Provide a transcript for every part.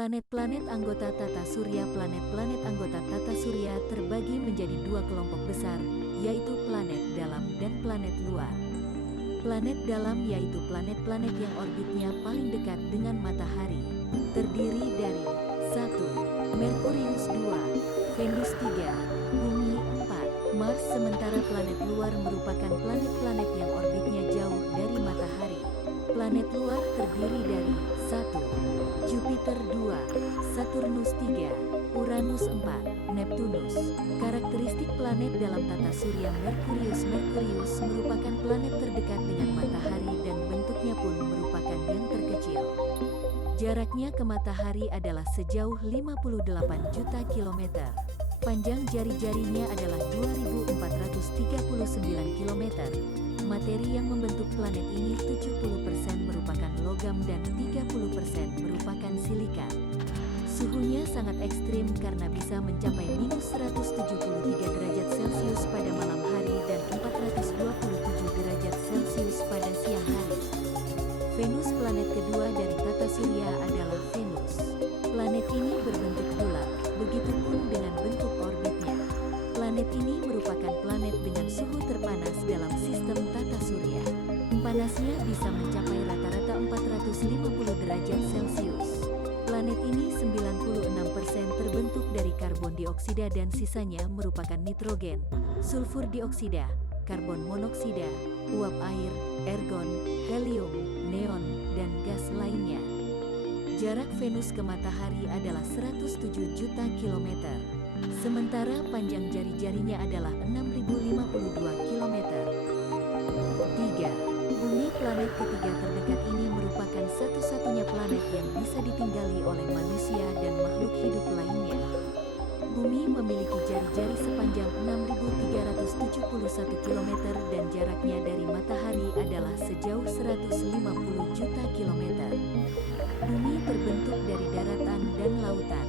Planet-planet anggota tata surya. Planet-planet anggota tata surya terbagi menjadi dua kelompok besar, yaitu planet dalam dan planet luar. Planet dalam yaitu planet-planet yang orbitnya paling dekat dengan matahari. Terdiri dari 1. Merkurius 2, Venus 3, Bumi 4, Mars. Sementara planet luar merupakan planet-planet yang orbitnya jauh dari matahari. Planet luar terdiri dari 1. Jupiter 2, Saturnus 3, Uranus 4, Neptunus. Karakteristik planet dalam tata surya. Merkurius merupakan planet terdekat dengan matahari dan bentuknya pun merupakan yang terkecil. Jaraknya ke matahari adalah sejauh 58 juta kilometer. Panjang jari-jarinya adalah 2439 kilometer. Materi yang membentuk planet ini 70% merupakan logam dan 30% merupakan silika. Suhunya sangat ekstrim karena bisa mencapai minus 173 derajat Celcius pada malam hari dan 427 derajat Celcius pada siang hari. Venus, planet kedua dari tata surya, adalah Venus. Planet ini berbentuk bulat, begitupun dengan bentuk orbitnya. Planet ini merupakan planet dengan suhu terpanas dalam sistem tata surya. Panasnya bisa mencapai rata-rata 450 derajat Celcius. Planet ini 96% terbentuk dari karbon dioksida dan sisanya merupakan nitrogen, sulfur dioksida, karbon monoksida, uap air, argon, helium, neon, dan gas lainnya. Jarak Venus ke matahari adalah 107 juta kilometer. Sementara panjang jari-jarinya adalah 6052 kilometer. 3. Bumi, planet ketiga terdekat ini merupakan satu-satunya planet yang bisa ditinggali oleh manusia dan makhluk hidup lainnya. Bumi memiliki jari-jari sepanjang 6.371 km dan jaraknya dari matahari adalah sejauh 150 juta kilometer. Bumi terbentuk dari daratan dan lautan.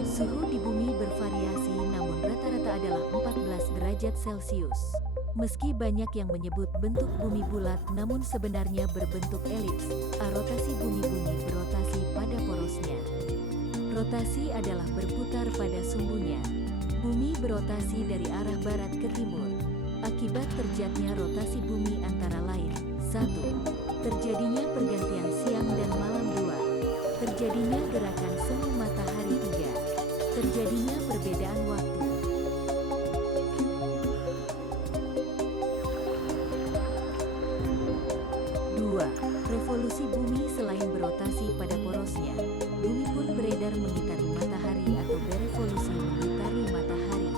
Suhu di bumi bervariasi namun rata-rata adalah 14 derajat Celcius. Meski banyak yang menyebut bentuk bumi bulat, namun sebenarnya berbentuk elips. Rotasi bumi berotasi pada porosnya. Rotasi adalah berputar pada sumbunya. Bumi berotasi dari arah barat ke timur. Akibat terjadinya rotasi bumi antara lain: 1. Terjadinya pergantian siang dan malam. 2. Terjadinya gerakan semu matahari. 3. Terjadinya perbedaan waktu. 2. Revolusi bumi. Selain berotasi pada porosnya, bumi pun beredar mengitari matahari atau berevolusi mengitari matahari.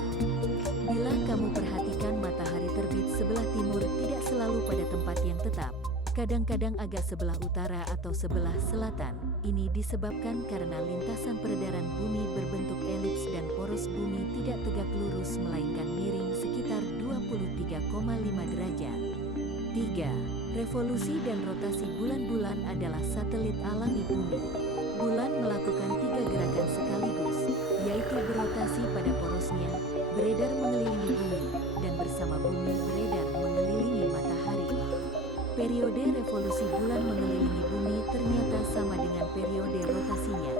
Bila kamu perhatikan, matahari terbit sebelah timur tidak selalu pada tempat yang tetap. Kadang-kadang agak sebelah utara atau sebelah selatan. Ini disebabkan karena lintasan peredaran bumi berbentuk elips dan poros bumi tidak tegak lurus melainkan miring sekitar 23,5 derajat. 3. Revolusi dan rotasi bulan. Adalah satelit alami bumi. Bulan melakukan 3 gerakan sekaligus, yaitu berotasi pada porosnya, beredar mengelilingi bumi, dan bersama bumi beredar mengelilingi matahari. Periode revolusi bulan mengelilingi bumi ternyata sama dengan periode rotasinya.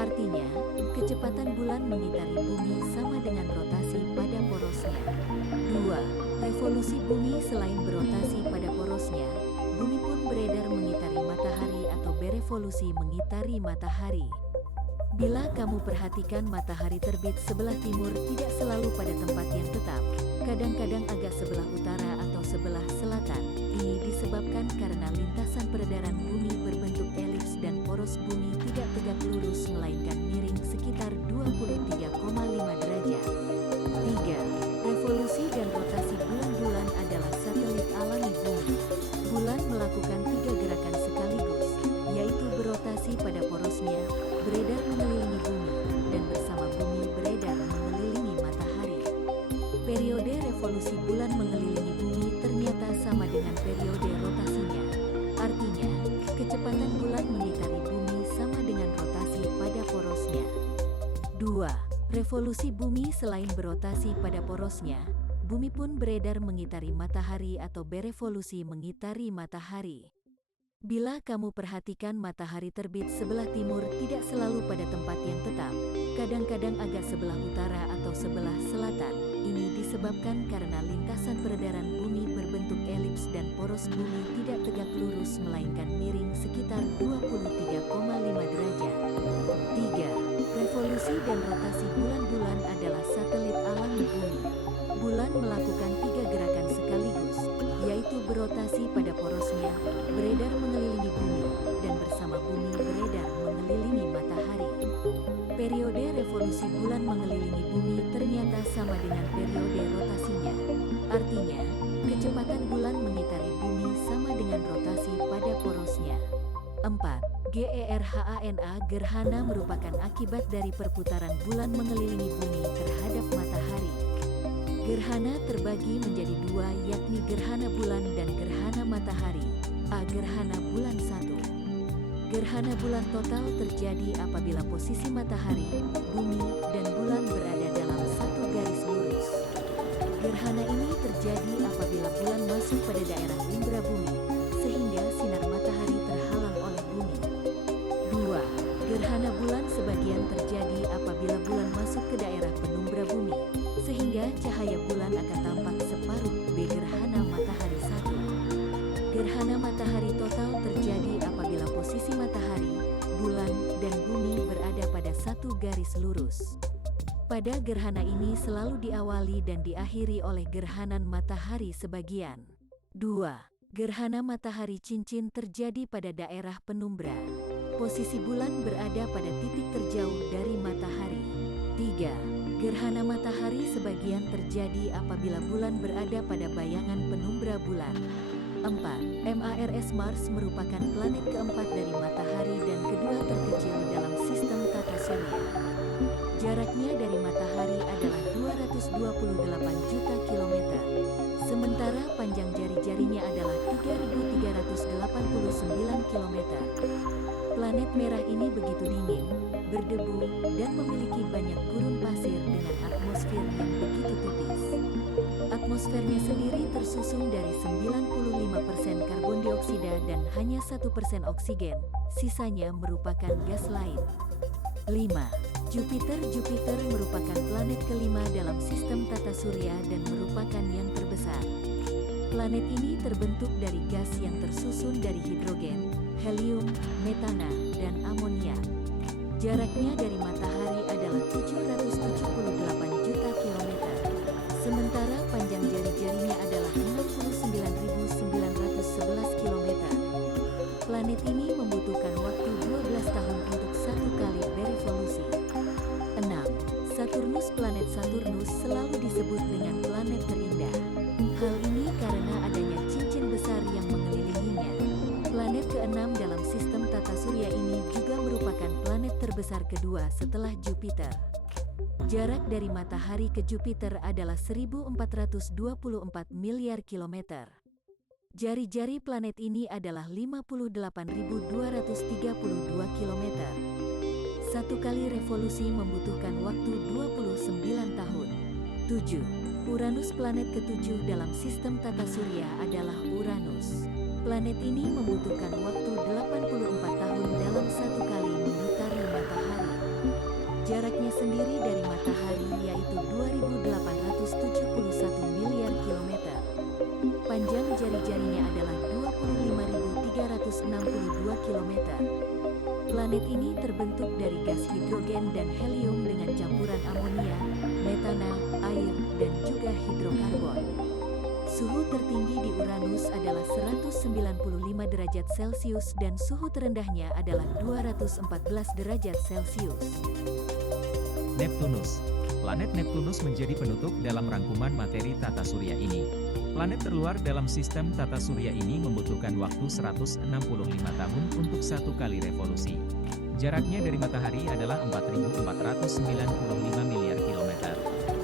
Artinya, kecepatan bulan mengitari bumi sama dengan rotasi pada porosnya. 2. Revolusi bumi. Selain berotasi pada porosnya, bumi pun beredar mengitari matahari atau berevolusi mengitari matahari. Bila kamu perhatikan, matahari terbit sebelah timur tidak selalu pada tempat yang tetap. Kadang-kadang agak sebelah utara atau sebelah selatan. Ini disebabkan karena lintasan peredaran bumi berbentuk elips dan poros bumi tidak tegak lurus melainkan miring sekitar 23,5 derajat. 3. Revolusi dan rotasi bulan. Adalah satelit alami bumi. Bulan melakukan 3 gerakan sekaligus, yaitu berotasi pada porosnya, beredar mengelilingi bumi, dan bersama bumi beredar mengelilingi matahari. Periode revolusi bulan mengelilingi bumi ternyata sama dengan periode rotasinya. Artinya, kecepatan bulan mengitari bumi sama dengan rotasi pada porosnya. 2. Revolusi bumi. Selain berotasi pada porosnya, bumi pun beredar mengitari matahari atau berevolusi mengitari matahari. Bila kamu perhatikan matahari terbit sebelah timur tidak selalu pada tempat yang tetap, kadang-kadang agak sebelah utara atau sebelah selatan. Ini disebabkan karena lintasan peredaran bumi berbentuk elips dan poros bumi tidak tegak lurus melainkan miring sekitar 23,5 derajat. 3. Revolusi dan rotasi bulan-bulan adalah satelit alami bumi. Bulan melakukan 3 gerakan sekaligus, yaitu berotasi pada porosnya, beredar mengelilingi bumi, dan bersama bumi beredar mengelilingi matahari. Periode revolusi bulan mengelilingi bumi ternyata sama dengan periode rotasinya. Artinya, kecepatan bulan mengitari bumi sama dengan rotasi pada porosnya. 4. GERHANA gerhana merupakan akibat dari perputaran bulan mengelilingi bumi terhadap matahari. Gerhana terbagi menjadi 2, yakni gerhana bulan dan gerhana matahari. A. Gerhana bulan 1. Gerhana bulan total terjadi apabila posisi matahari, bumi, dan bulan berada dalam satu garis lurus. Gerhana ini terjadi apabila bulan masuk pada daerah umbra bumi, sehingga sinar matahari terhalang oleh bumi. 2. Gerhana bulan sebagian terjadi apabila bulan masuk ke daerah penumbra bumi, sehingga cahaya bulan akan tampak separuh. B. Gerhana matahari 1. Gerhana matahari total terjadi apabila posisi matahari, bulan, dan bumi berada pada satu garis lurus. Pada gerhana ini selalu diawali dan diakhiri oleh gerhana matahari sebagian. 2. Gerhana matahari cincin terjadi pada daerah penumbra. Posisi bulan berada pada titik terjauh dari matahari. 3. Gerhana matahari sebagian terjadi apabila bulan berada pada bayangan penumbra bulan. 4. Mars merupakan planet keempat dari matahari dan kedua terkecil dalam sistem tata surya. Jaraknya dari matahari adalah 228 juta kilometer. Sementara panjang jari-jarinya adalah 3.389 kilometer. Planet merah ini begitu dingin, berdebu, dan memiliki banyak gurun pasir dengan atmosfer yang begitu tipis. Atmosfernya sendiri tersusun dari 95% karbon dioksida dan hanya 1% oksigen, sisanya merupakan gas lain. 5. Jupiter merupakan planet kelima dalam sistem tata surya dan merupakan yang terbesar. Planet ini terbentuk dari gas yang tersusun dari hidrogen, helium, metana, dan amonia. Jaraknya dari matahari adalah 778 juta kilometer. Sementara panjang jari-jarinya adalah 69.911 kilometer. Planet ini membutuhkan waktu 12 tahun untuk satu kali berevolusi. 6. Saturnus. Planet Saturnus selalu disebut dengan planet terindah. Hal ini karena adanya cincin besar yang mengelilinginya. Planet ke-6 dalam sistem tata surya ini juga merupakan planet terbesar kedua setelah Jupiter. Jarak dari matahari ke Jupiter adalah 1424 miliar kilometer. Jari-jari planet ini adalah 58.232 kilometer. Satu kali revolusi membutuhkan waktu 29 tahun. 7. Uranus. Planet ke-7 dalam sistem tata surya adalah Uranus. Planet ini membutuhkan waktu 84 tahun dalam satu kali mengitari matahari. Jaraknya sendiri dari matahari yaitu 2.871 miliar kilometer. Panjang jari-jarinya adalah 25.362 kilometer. Planet ini terbentuk dari gas hidrogen dan helium dengan campuran amonia, metana, air, dan juga hidrokarbon. Suhu tertinggi di Uranus adalah 195 derajat Celcius dan suhu terendahnya adalah 214 derajat Celcius. Neptunus. Planet Neptunus menjadi penutup dalam rangkuman materi tata surya ini. Planet terluar dalam sistem tata surya ini membutuhkan waktu 165 tahun untuk satu kali revolusi. Jaraknya dari matahari adalah 4.495 miliar kilometer.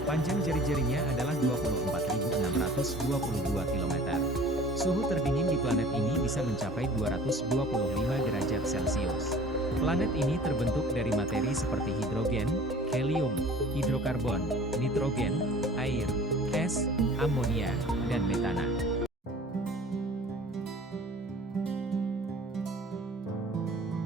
Panjang jari-jarinya adalah 24.622 kilometer. Suhu terdingin di planet ini bisa mencapai 225 derajat Celcius. Planet ini terbentuk dari materi seperti hidrogen, helium, hidrokarbon, nitrogen, air, es, amonia, dan metana.